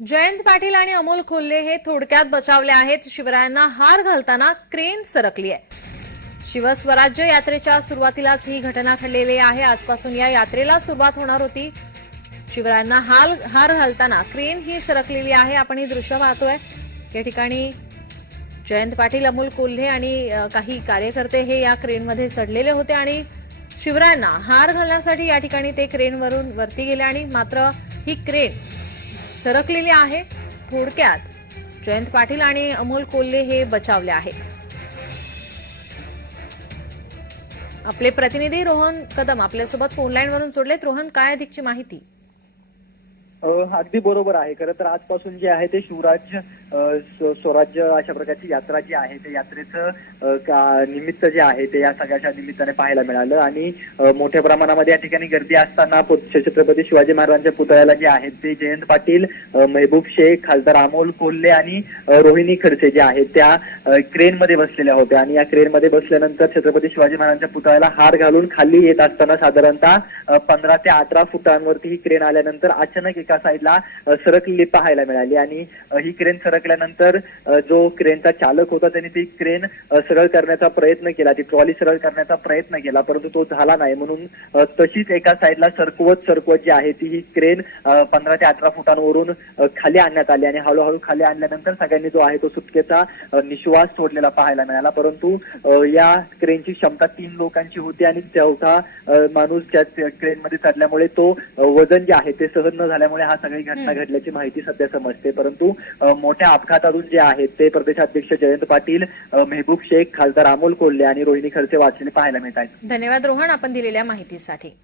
जयंत पाटील आणि अमोल खोल्ले हे थोडक्यात बचावले आहेत. शिवरायांना हार घालताना क्रेन सरकली आहे. शिवस्वराज्य यात्रेच्या सुरुवातीलाच ही घटना घडलेली आहे. आजपासून या यात्रेला सुरुवात होणार होती. शिवरायांना हाल हार घालताना क्रेन ही सरकलेली आहे. आपण ही दृश्य पाहतोय. या ठिकाणी जयंत पाटील अमोल कोल्हे आणि काही कार्यकर्ते हे या क्रेनमध्ये चढलेले होते आणि शिवरायांना हार घालण्यासाठी या ठिकाणी ते क्रेनवरून वरती गेले आणि मात्र ही क्रेन सरकलेली आहे थोडक्यात. जयंत पाटील आणि अमोल कोल्हे हे बचावले आहे. आपले प्रतिनिधी रोहन कदम आपल्यासोबत फोनलाईन वरून सोडलेत. रोहन काय अधिकची माहिती? अगदी बरोबर आहे. खरं तर आजपासून जे आहे ते शिवराज्य स्वराज्य अशा प्रकारची यात्रा जी आहे त्या यात्रेचं निमित्त जे आहे ते या सगळ्याच्या निमित्ताने पाहायला मिळालं. आणि मोठ्या प्रमाणामध्ये या ठिकाणी गर्दी असताना छत्रपती शिवाजी महाराजांच्या पुतळ्याला जे आहेत ते जयंत पाटील मेहबूब महबूब शेख खासदार अमोल कोल्हे आणि रोहिणी खडसे जे आहेत त्या क्रेन मध्ये बसलेल्या होत्या. आणि या क्रेन मध्ये बसल्यानंतर छत्रपती शिवाजी महाराजांच्या पुतळ्याला हार घालून खाली येत असताना साधारणतः पंधरा ते अठरा फुटांवरती ही क्रेन आल्यानंतर अचानक एका साईडला सरकलेली पाहायला मिळाली. आणि ही क्रेन सरकल्यानंतर जो क्रेनचा चालक होता त्यांनी ती क्रेन सरळ करण्याचा प्रयत्न केला. ती ट्रॉली सरळ करण्याचा प्रयत्न केला परंतु तो झाला नाही. म्हणून तशीच एका साईडला सरकवत सरकवत जी आहे ती ही क्रेन पंधरा ते अठरा फुटांवरून खाली आणण्यात आली. आणि हळूहळू खाली आणल्यानंतर सगळ्यांनी जो आहे तो सुटकेचा निश्वास सोडलेला पाहायला मिळाला. परंतु या क्रेनची क्षमता तीन लोकांची होती आणि चौथा माणूस त्या क्रेन मध्ये चढल्यामुळे तो वजन जे आहे ते सहन न झाल्यामुळे हा सगळी घटना. घडल्याची माहिती सध्या समजते. परंतु मोठ्या अपघातातून जे आहेत ते प्रदेशाध्यक्ष जयंत पाटील मेहबूब शेख खासदार अमोल कोल्हे आणि रोहिणी खडसे वाचलेले पाहायला मिळत आहेत. धन्यवाद रोहन आपण दिलेल्या माहितीसाठी.